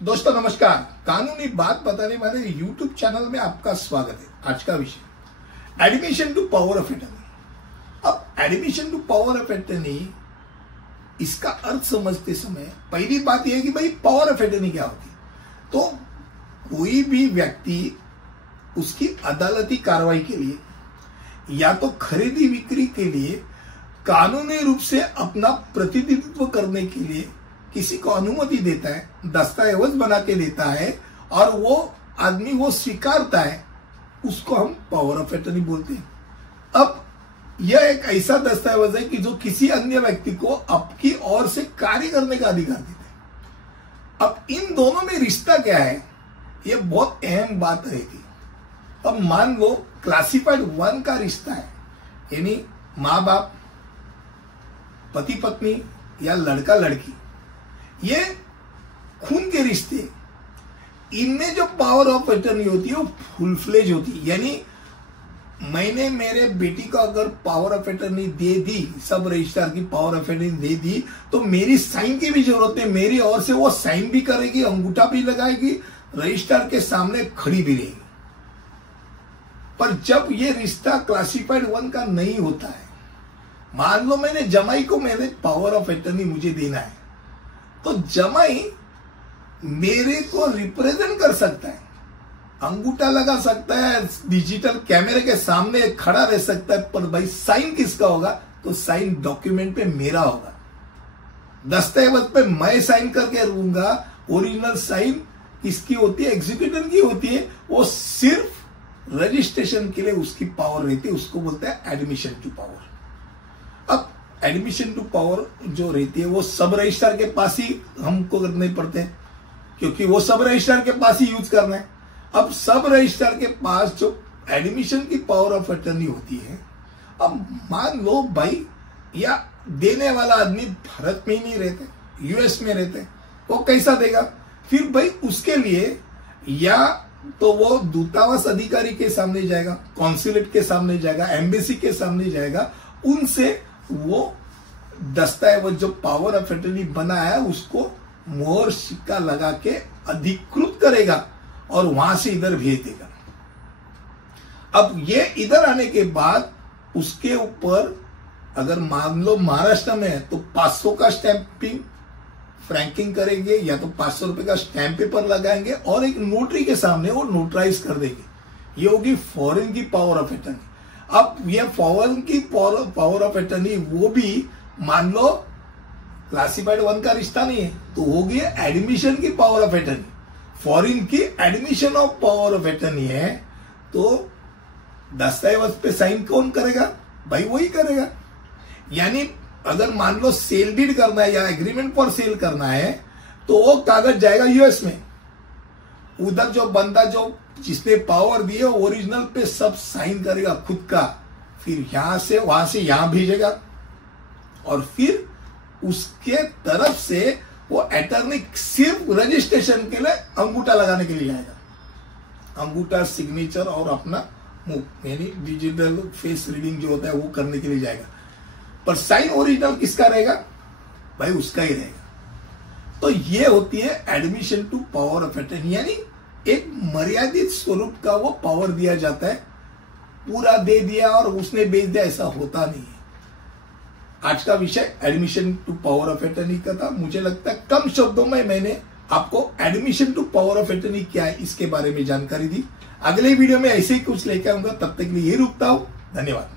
दोस्तों नमस्कार। कानूनी बात बताने वाले YouTube चैनल में आपका स्वागत है। आज का विषय admission to power of attorney. अब admission to power of attorney, इसका अर्थ समझते समय पहली बात यह है कि भाई पावर ऑफ अटर्नी क्या होती है। तो कोई भी व्यक्ति उसकी अदालती कार्रवाई के लिए या तो खरीदी बिक्री के लिए कानूनी रूप से अपना प्रतिनिधित्व करने के लिए किसी को अनुमति देता है, दस्तावेज बना के देता है और वो आदमी वो स्वीकारता है, उसको हम पावर ऑफ अटर्नी बोलते हैं। अब यह एक ऐसा दस्तावेज है कि जो किसी अन्य व्यक्ति को आपकी ओर से कार्य करने का अधिकार देता है। अब इन दोनों में रिश्ता क्या है, यह बहुत अहम बात रहेगी। अब मान लो क्लासिफाइड 1 का रिश्ता है, यानी माँ बाप, पति पत्नी या लड़का लड़की, ये खून के रिश्ते, इनमें जो पावर ऑफ अटर्नी होती है वो फुल फ्लेज होती है। यानी मैंने मेरे बेटी को अगर पावर ऑफ अटर्नी दे दी, सब रजिस्ट्रार की पावर ऑफ अटर्नी दे दी, तो मेरी साइन की भी जरूरत है। मेरी ओर से वो साइन भी करेगी, अंगूठा भी लगाएगी, रजिस्ट्रार के सामने खड़ी भी रहेगी। पर जब ये रिश्ता क्लासिफाइड 1 का नहीं होता है, मान लो मैंने जमाई को मैंने पावर ऑफ अटर्नी मुझे देना है, तो जमाई मेरे को रिप्रेजेंट कर सकता है, अंगूठा लगा सकता है, डिजिटल कैमरे के सामने खड़ा रह सकता है, पर भाई साइन किसका होगा? तो साइन डॉक्यूमेंट पे मेरा होगा, दस्तावेज पे मैं साइन करके दूंगा। ओरिजिनल साइन किसकी होती है? एग्जीक्यूटिव की होती है। वो सिर्फ रजिस्ट्रेशन के लिए उसकी पावर रहती है, उसको बोलते हैं एडमिशन टू पावर। अब एडमिशन टू पावर जो रहती है वो सब रजिस्ट्रार के पास ही हमको करने पड़ते हैं, क्योंकि वो सब रजिस्ट्रार के पास ही यूज करना है। अब सब रजिस्ट्रार के पास जो एडमिशन की पावर ऑफ अटर्नी होती है, अब मान लो भाई या देने वाला आदमी भारत में ही नहीं रहते, यूएस में रहते, वो कैसा देगा? फिर भाई उसके लिए या तो वो दूतावास अधिकारी के सामने जाएगा, कॉन्सुलेट के सामने जाएगा, एम्बेसी के सामने जाएगा, उनसे वो दस्तावेज जो पावर ऑफ अटर्नी बना है उसको मोहर सिक्का लगा के अधिकृत करेगा और वहां से इधर भेज देगा। अब ये इधर आने के बाद उसके ऊपर अगर मान लो महाराष्ट्र में है तो 500 का स्टैंपिंग फ्रैंकिंग करेंगे, या तो 500 रुपए का स्टैंप पेपर लगाएंगे और एक नोटरी के सामने वो नोटराइज कर देंगे। ये होगी फॉरेन की पावर ऑफ अटर्नी। अब ये फॉरेन की पावर ऑफ अटर्नी वो भी मान लो क्लासिफाइड 1 का रिश्ता नहीं है, तो होगी एडमिशन की पावर ऑफ अटर्नी। फॉरेन की admission of power of attorney है, तो दस्तावेज पे साइन कौन करेगा? भाई वही करेगा। यानी अगर मान लो सेल डीड करना है या एग्रीमेंट फॉर सेल करना है, तो वो कागज जाएगा यूएस में, उधर जो बंदा जो जिसने पावर दी है ओरिजिनल पे सब साइन करेगा खुद का, फिर यहां से वहां से यहां भेजेगा और फिर उसके तरफ से वो अटर्नी सिर्फ रजिस्ट्रेशन के लिए अंगूठा लगाने के लिए जाएगा, अंगूठा, सिग्नेचर और अपना मुंह यानी डिजिटल फेस रीडिंग जो होता है वो करने के लिए जाएगा। पर साइन ओरिजिनल किसका रहेगा? भाई उसका ही रहेगा। तो ये होती है admission to power of attorney, यानी एक मर्यादित स्वरूप का वो पावर दिया जाता है। पूरा दे दिया और उसने बेच दिया, ऐसा होता नहीं है। आज का विषय admission to power of attorney का था। मुझे लगता है कम शब्दों में मैंने आपको admission to power of attorney क्या है इसके बारे में जानकारी दी। अगले वीडियो में ऐसे ही कुछ लेकर आऊंगा, तब तक के लिए यही रुकता हूं। धन्यवाद।